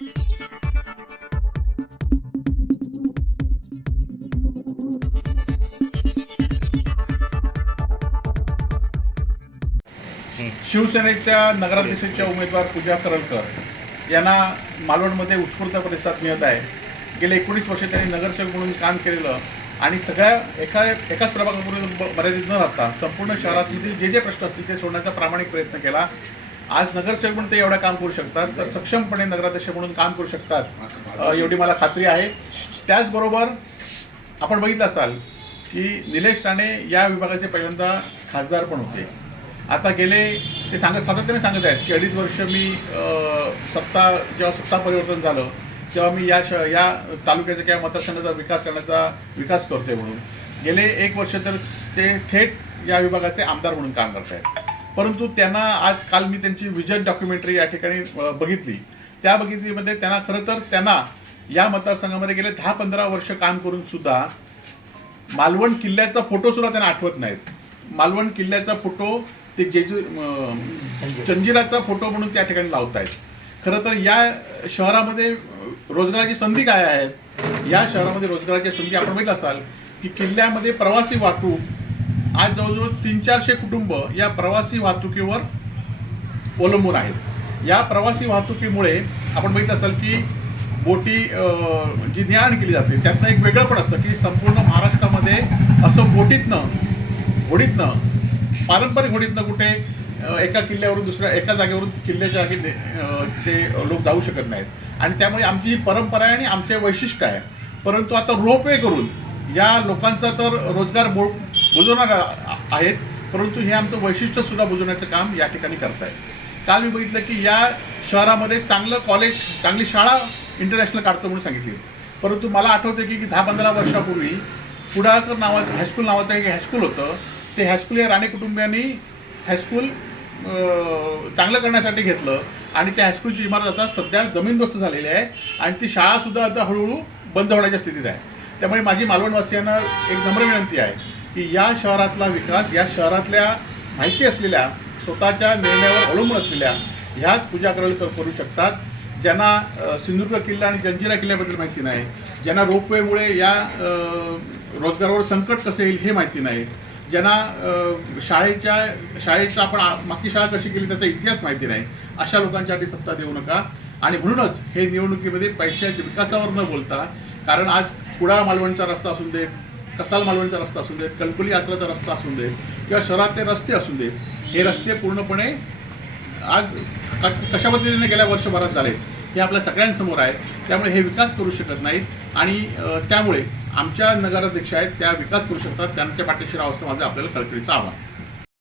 शिवसेनेच्या नगराध्यक्षाच्या उमेदवार पूजा करलकर यांना मालवणमध्ये उत्स्फूर्त प्रतिसाद मिळत आहे। गेले 19 वर्ष त्यांनी नगरसेवक म्हणून काम केलेलं आणि सगळ्या एकाच प्रभागापुरते मर्यादित न राहता संपूर्ण शहरातील जे प्रश्न असतील ते सोडण्याचा प्रामाणिक प्रयत्न केला। आज नगरसेवक म्हणून ते एवढं काम करू शकतात, तर सक्षमपणे नगराध्यक्ष म्हणून काम करू शकतात एवढी मला खात्री आहे। त्याचबरोबर आपण बघितलं असाल की निलेश राणे या विभागाचे पहिल्यांदा खासदार पण होते। आता गेले ते सातत्याने सांगत आहेत की 2.5 वर्ष मी जेव्हा सत्ता परिवर्तन झालं तेव्हा मी या तालुक्याचा किंवा मतदारसंघाचा विकास करतोय म्हणून। गेले 1 वर्ष तर ते थेट या विभागाचे आमदार म्हणून काम करत आहेत। परंतु त्यांना काल मी त्यांची विजन डॉक्युमेंटरी या ठिकाणी बघितली। त्या बघितलीमध्ये त्यांना या मतदारसंघामध्ये गेले 10-15 वर्ष काम करून सुद्धा मालवण किल्ल्याचा फोटो सुद्धा त्यांना आठवत नाहीत। मालवण किल्ल्याचा फोटो ते जंजिराचा फोटो म्हणून त्या ठिकाणी लावतायत। खरं तर या शहरामध्ये रोजगाराची संधी काय आहेत? या शहरामध्ये रोजगाराची संधी आपण बघितलं असाल की किल्ल्यामध्ये प्रवासी वाहतूक आज जवळजवळ 300-400 कुटुंब या प्रवासी वाहतुकीवर अवलंबून आहेत। या प्रवासी वाहतुकीमुळे आपण बघितलं असाल की बोटी जी ने-आण केली जाते त्यातनं एक वेगळं पण असतं की संपूर्ण महाराष्ट्रामध्ये असं होडीतनं पारंपरिक होडीतनं कुठे एका किल्ल्यावरून एका जागेवरून किल्ल्याच्या जागी ते लोक जाऊ शकत नाहीत आणि त्यामुळे आमची ही परंपरा आहे आणि आमचे वैशिष्ट्य आहे। परंतु आता रोपवे करून या लोकांचा तर रोजगार बुजवणार आहेत, परंतु हे आमचं वैशिष्ट्य सुद्धा बुजवण्याचं काम या ठिकाणी करतायत। काल मी बघितलं की या शहरामध्ये चांगलं कॉलेज, चांगली शाळा इंटरनॅशनल काढतो म्हणून सांगितली, परंतु मला आठवतं की 10-15 वर्षापूर्वी कुडाळकर नावाचं हायस्कूल नावाचं एक हायस्कूल होतं। ते हायस्कूल या राणे कुटुंबियांनी हायस्कूल चांगलं करण्यासाठी घेतलं आणि त्या हायस्कूलची इमारत आता सध्या जमीनदोस्त झालेली आहे आणि ती शाळासुद्धा आता हळूहळू बंद होण्याच्या स्थितीत आहे। त्यामुळे माझी मालवणवासियांना एक नम्र विनंती आहे की या शहरातला विकास, या शहरातल्या माहिती असलेल्या, स्वतःच्या निर्णयावर अवलंबून असलेल्या ह्याच पूजा करलकर करू शकतात। ज्यांना सिंधुदुर्ग किल्ला आणि जंजिरा किल्ल्याबद्दल माहिती नाही, ज्यांना रोपवेमुळे या रोजगारावर संकट कसं येईल हे माहिती नाही, ज्यांना शाळेचा आपण मागची शाळा कशी केली त्याचा इतिहास माहिती नाही, अशा लोकांच्या आधी सत्ता देऊ नका। आणि म्हणूनच हे निवडणुकीमध्ये पैशाच्या विकासावर न बोलता, कारण आज कुडाळ मालवणचा रस्ता असून देत, कसाल मालवणचा रस्ता असून देत, कणकोली आचराचा रस्ता असून देत किंवा शहरातले रस्ते असून देत, हे रस्ते पूर्णपणे आज कशा पद्धतीने गेल्या वर्षभरात झाले हे आपल्या सगळ्यांसमोर आहे। त्यामुळे हे विकास करू शकत नाहीत आणि त्यामुळे आमच्या नगराध्यक्ष आहेत त्या विकास करू शकतात, त्यांच्या पाठीशी राहावं असं माझं आपल्याला कळकळीचं आव्हान।